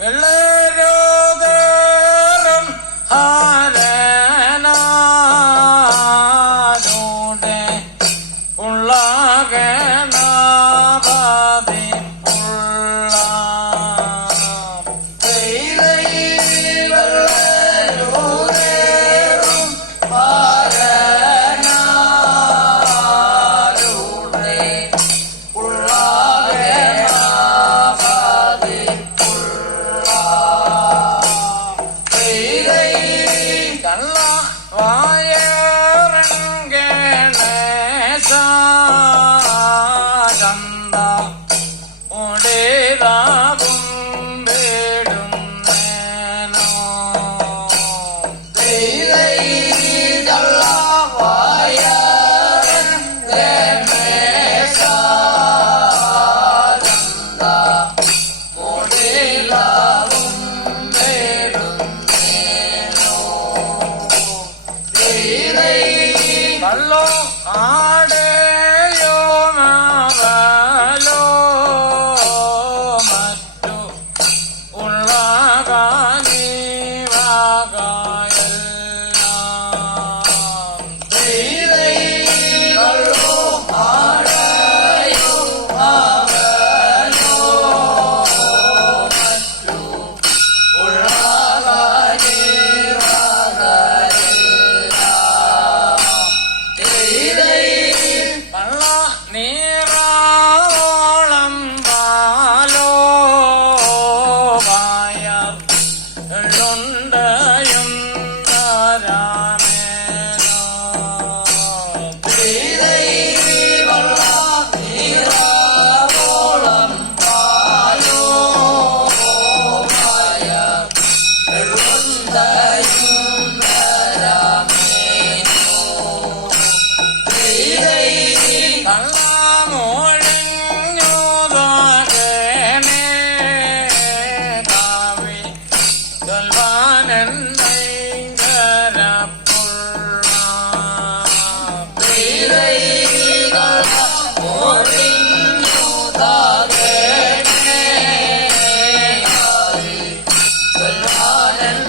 വെള്ളരോദരം ஆடே. He and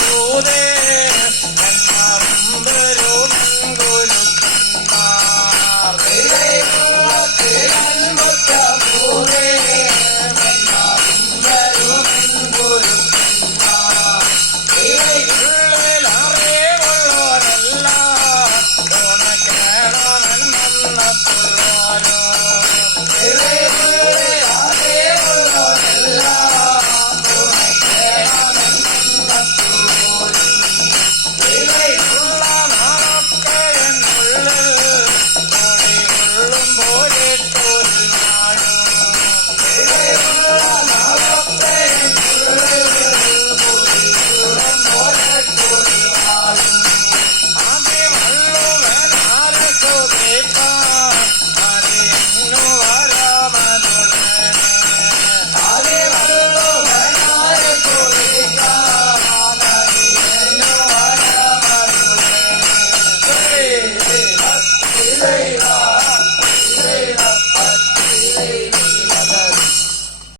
ಮೂರೇ